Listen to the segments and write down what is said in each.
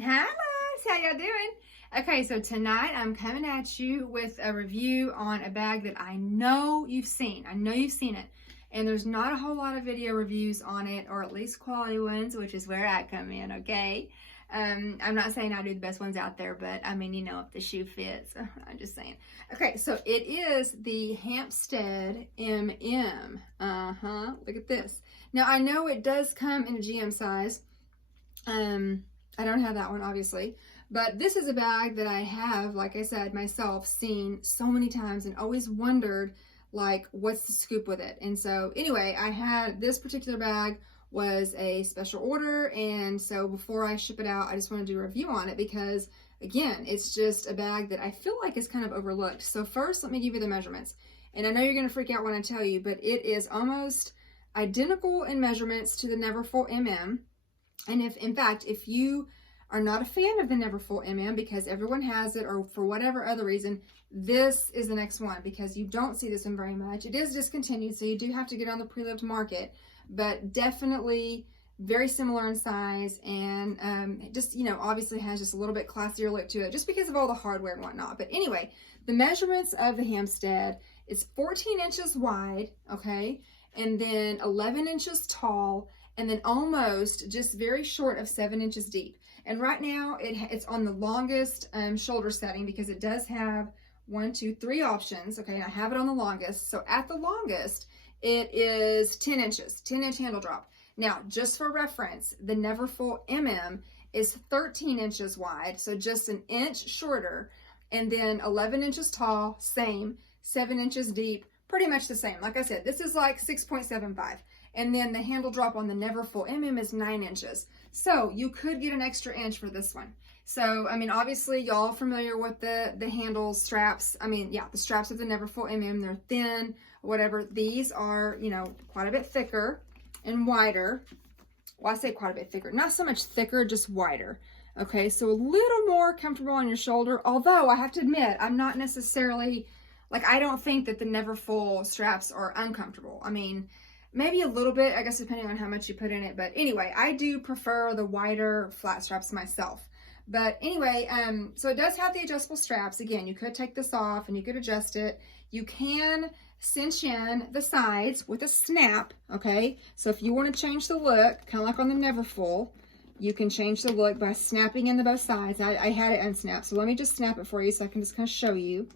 Hi, loves. How y'all doing? Okay, so tonight I'm coming at you with a review on a bag that I know you've seen. I know you've seen it. And there's not a whole lot of video reviews on it, or at least quality ones, which is where I come in, okay? I'm not saying I do the best ones out there, but I mean, you know, if the shoe fits, I'm just saying. Okay, so it is the Hampstead MM. Look at this. Now, I know it does come in a GM size. I don't have that one, obviously, but this is a bag that I have, like I said, myself seen so many times and always wondered, like, what's the scoop with it? And so anyway, I had this particular bag was a special order, and so before I ship it out, I just want to do a review on it because, again, it's just a bag that I feel like is kind of overlooked. So first, let me give you the measurements. And I know you're going to freak out when I tell you, but it is almost identical in measurements to the Neverfull MM. And in fact, if you are not a fan of the Neverfull MM because everyone has it or for whatever other reason, this is the next one because you don't see this one very much. It is discontinued, so you do have to get on the pre-lived market, but definitely very similar in size and just, you know, obviously has just a little bit classier look to it just because of all the hardware and whatnot. But anyway, the measurements of the Hampstead is 14 inches wide, okay, and then 11 inches tall, and then almost just very short of 7 inches deep. And right now it's on the longest shoulder setting because it does have 1, 2, 3 options. Okay, and I have it on the longest. So at the longest, it is 10 inches, 10-inch handle drop. Now, just for reference, the Neverfull MM is 13 inches wide, so just an inch shorter, and then 11 inches tall, same, 7 inches deep, pretty much the same. Like I said, this is like 6.75. And then the handle drop on the Neverfull MM is 9 inches. So you could get an extra inch for this one. So, I mean, obviously y'all familiar with the handles, straps. I mean, yeah, the straps of the Neverfull MM, they're thin, whatever. These are, you know, quite a bit thicker and wider. Well, I say quite a bit thicker, not so much thicker, just wider. Okay, so a little more comfortable on your shoulder. Although I have to admit, I'm not necessarily, like, I don't think that the Neverfull straps are uncomfortable. I mean, maybe a little bit, I guess, depending on how much you put in it. But anyway, I do prefer the wider flat straps myself. But anyway, so it does have the adjustable straps. Again, you could take this off and you could adjust it. You can cinch in the sides with a snap, okay? So if you want to change the look, kind of like on the Neverfull, you can change the look by snapping in the both sides. I had it unsnapped, so let me just snap it for you so I can just kind of show you.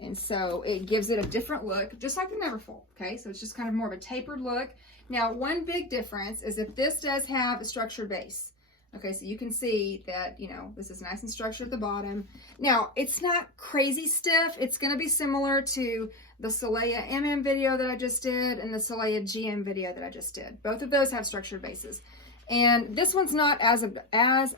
And so it gives it a different look, just like the Neverfull, okay? So it's just kind of more of a tapered look. Now, one big difference is that this does have a structured base. Okay, so you can see that, you know, this is nice and structured at the bottom. Now, it's not crazy stiff. It's going to be similar to the Soleil MM video that I just did and the Soleil GM video that I just did. Both of those have structured bases. And this one's not as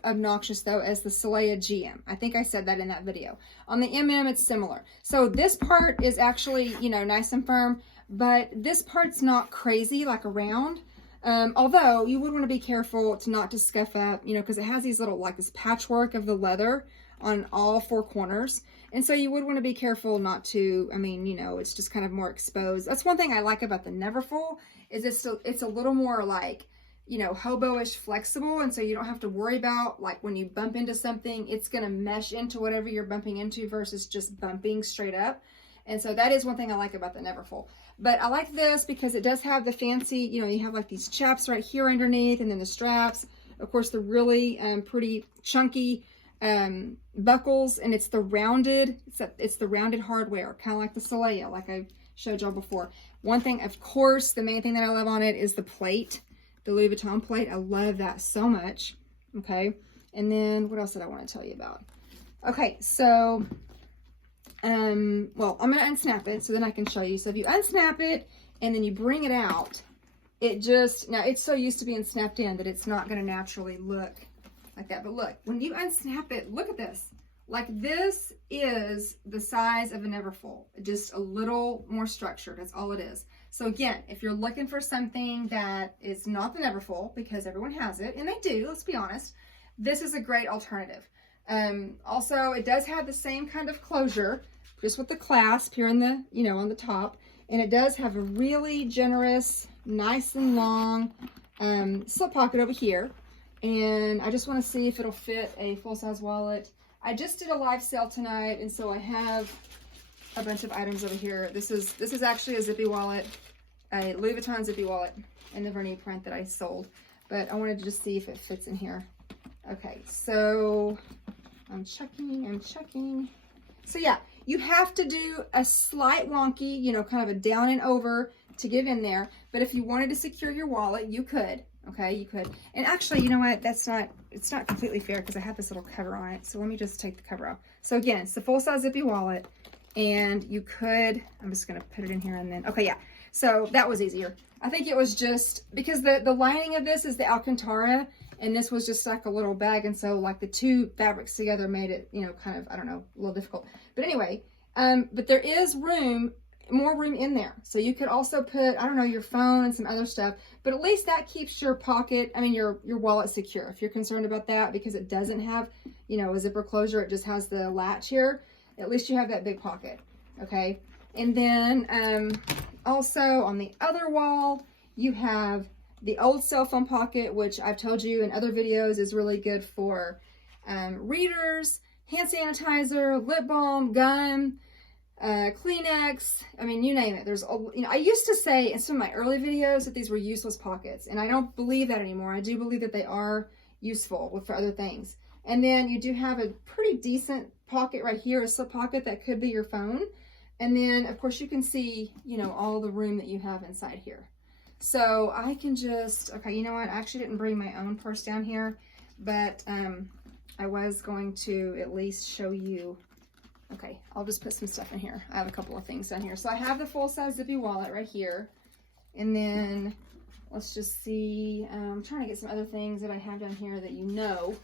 obnoxious, though, as the Soleil GM. I think I said that in that video. On the MM, it's similar. So this part is actually, you know, nice and firm, but this part's not crazy, like around. Although, you would want to be careful not to scuff up, you know, because it has these little, like this patchwork of the leather on all 4 corners. And so you would want to be careful not to, I mean, you know, it's just kind of more exposed. That's one thing I like about the Neverfull, is it's a little more like, you know, hobo-ish flexible, and so you don't have to worry about, like, when you bump into something, it's going to mesh into whatever you're bumping into versus just bumping straight up. And so that is one thing I like about the Neverfull. But I like this because it does have the fancy, you know, you have like these chaps right here underneath, and then the straps. Of course, the really pretty chunky buckles, and it's the rounded, it's the rounded hardware, kind of like the Soleil, like I showed y'all before. One thing, of course, the main thing that I love on it is the plate. The Louis Vuitton plate. I love that so much. Okay. And then what else did I want to tell you about? Okay. So, well, I'm going to unsnap it so then I can show you. So if you unsnap it and then you bring it out, it just, now it's so used to being snapped in that it's not going to naturally look like that. But look, when you unsnap it, look at this. Like, this is the size of a Neverfull, just a little more structured. That's all it is. So again, if you're looking for something that is not the Neverfull, because everyone has it, and they do, let's be honest, this is a great alternative. Also, it does have the same kind of closure, just with the clasp here in the, you know, on the top, and it does have a really generous, nice and long slip pocket over here. and I just want to see if it'll fit a full-size wallet. I just did a live sale tonight, and so I have a bunch of items over here. This is actually a zippy wallet, a Louis Vuitton zippy wallet in the Vernis print that I sold, but I wanted to just see if it fits in here. Okay, so I'm checking. So yeah, you have to do a slight wonky, you know, kind of a down and over to get in there. But if you wanted to secure your wallet, you could. Okay, you could. And actually, you know what? It's not completely fair because I have this little cover on it. So let me just take the cover off. So again, it's the full-size zippy wallet, and you could, I'm just gonna put it in here and then, okay, yeah. So that was easier. I think it was just because the lining of this is the Alcantara, and this was just like a little bag, and so like the two fabrics together made it, you know, kind of, I don't know, a little difficult. But anyway, but there is more room in there. So you could also put, I don't know, your phone and some other stuff, but at least that keeps your pocket, I mean, your wallet secure. If you're concerned about that, because it doesn't have, you know, a zipper closure, it just has the latch here, at least you have that big pocket, okay? And then also on the other wall, you have the old cell phone pocket, which I've told you in other videos is really good for readers, hand sanitizer, lip balm, gum, Kleenex, I mean, you name it. There's, you know, I used to say in some of my early videos that these were useless pockets, and I don't believe that anymore. I do believe that they are useful for other things. And then you do have a pretty decent pocket right here, a slip pocket that could be your phone. And then, of course, you can see, you know, all the room that you have inside here. So I can just, okay, you know what? I actually didn't bring my own purse down here, but I was going to at least show you. Okay, I'll just put some stuff in here. I have a couple of things down here. So I have the full-size zippy wallet right here. And then let's just see. I'm trying to get some other things that I have down here that you know.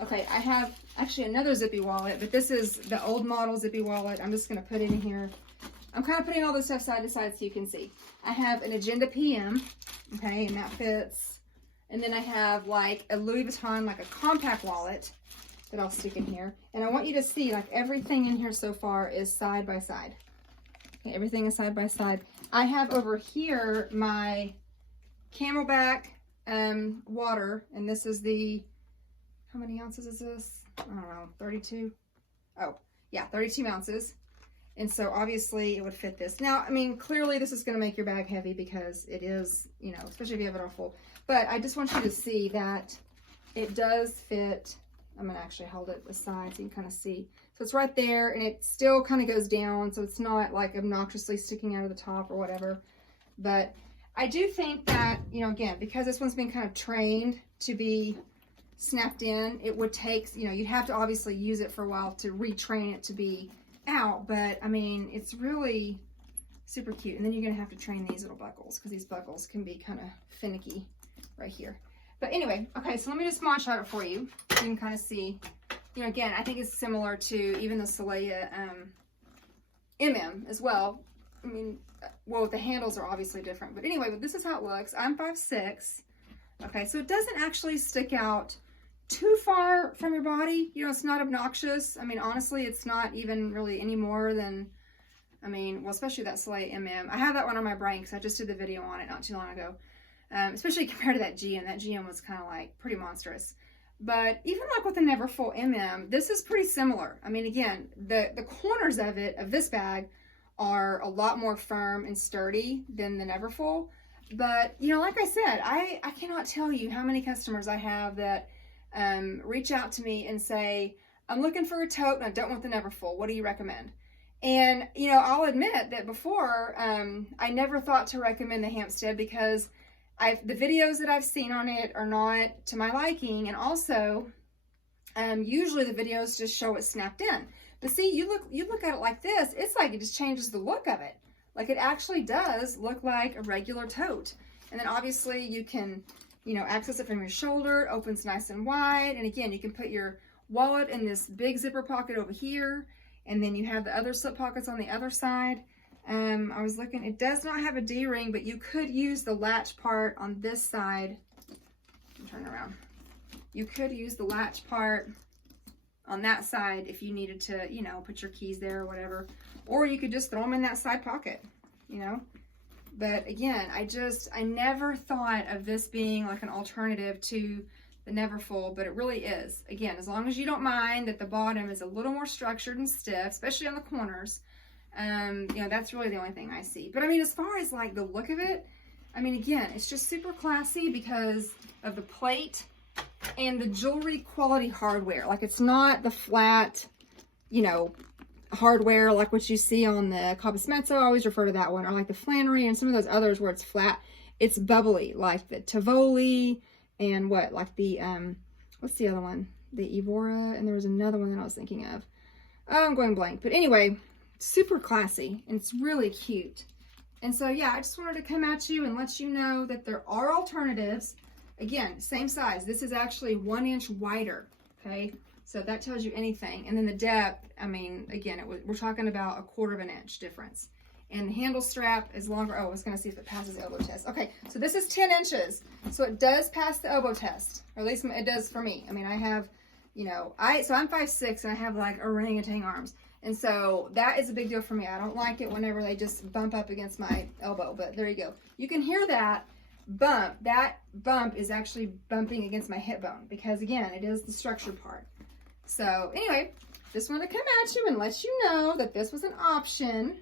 Okay, I have actually another zippy wallet, but this is the old model zippy wallet. I'm just going to put it in here. I'm kind of putting all this stuff side to side so you can see. I have an Agenda PM, okay, and that fits. And then I have like a Louis Vuitton, like a compact wallet that I'll stick in here. And I want you to see, like, everything in here so far is side by side. Okay, everything is side by side. I have over here my Camelback water, and this is the, how many ounces is this? I don't know, 32? Oh, yeah, 32 ounces. And so obviously it would fit this. Now, I mean, clearly this is going to make your bag heavy because it is, you know, especially if you have it all full. But I just want you to see that it does fit. I'm going to actually hold it aside so you can kind of see. So it's right there, and it still kind of goes down, so it's not like obnoxiously sticking out of the top or whatever. But I do think that, you know, again, because this one's been kind of trained to be snapped in, it would take, you know, you'd have to obviously use it for a while to retrain it to be out. But, I mean, it's really super cute. And then you're going to have to train these little buckles because these buckles can be kind of finicky right here. But anyway, okay, so let me just mod shot it for you. So you can kind of see, you know, again, I think it's similar to even the Soleil MM as well. I mean, well, the handles are obviously different. But anyway, but this is how it looks. I'm 5'6". Okay, so it doesn't actually stick out too far from your body. You know, it's not obnoxious. I mean, honestly, it's not even really any more than, I mean, well, especially that Soleil MM. I have that one on my brain because I just did the video on it not too long ago. Especially compared to that GM. That GM was kind of like pretty monstrous. But even like with the Neverfull MM, this is pretty similar. I mean, again, the corners of it, of this bag, are a lot more firm and sturdy than the Neverfull. But, you know, like I said, I cannot tell you how many customers I have that reach out to me and say, I'm looking for a tote and I don't want the Neverfull. What do you recommend? And, you know, I'll admit that before, I never thought to recommend the Hampstead because the videos that I've seen on it are not to my liking, and also usually the videos just show it snapped in. But see, you look at it like this, it's like it just changes the look of it. Like it actually does look like a regular tote. And then obviously you can, you know, access it from your shoulder. It opens nice and wide, and again, you can put your wallet in this big zipper pocket over here, and then you have the other slip pockets on the other side. I was looking, it does not have a D-ring, but you could use the latch part on this side. Turn around. You could use the latch part on that side if you needed to, you know, put your keys there or whatever. Or you could just throw them in that side pocket, you know. But again, I never thought of this being like an alternative to the never full, but it really is. Again, as long as you don't mind that the bottom is a little more structured and stiff, especially on the corners, you know, that's really the only thing I see. But I mean, as far as like the look of it, I mean, again, it's just super classy because of the plate and the jewelry quality hardware. Like, it's not the flat, you know, hardware like what you see on the Cobasmezzo. I always refer to that one, or like the Flannery and some of those others where it's flat. It's bubbly, like the Tivoli and what, like the what's the other one, the Evora, and there was another one that I was thinking of. Oh, I'm going blank. But anyway, super classy, and it's really cute. And so yeah, I just wanted to come at you and let you know that there are alternatives. Again, same size. This is actually 1 inch wider, okay? So if that tells you anything. And then the depth, I mean, again, we're talking about 1/4 inch difference. And the handle strap is longer. Oh, I was going to see if it passes the elbow test. Okay, so this is 10 inches. So it does pass the elbow test, or at least it does for me. I mean, I have, you know, so I'm 5'6", and I have like orangutan arms. And so that is a big deal for me. I don't like it whenever they just bump up against my elbow, but there you go. You can hear that bump. That bump is actually bumping against my hip bone because, again, it is the structured part. So anyway, just wanted to come at you and let you know that this was an option.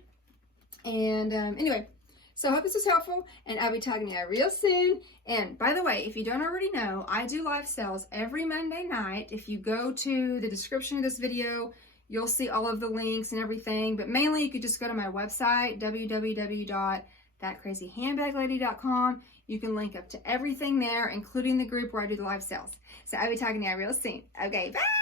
And anyway, so I hope this was helpful, and I'll be talking to you real soon. And by the way, if you don't already know, I do live sales every Monday night. If you go to the description of this video, you'll see all of the links and everything, but mainly you could just go to my website, www.thatcrazyhandbaglady.com. You can link up to everything there, including the group where I do the live sales. So I'll be talking to you real soon. Okay, bye!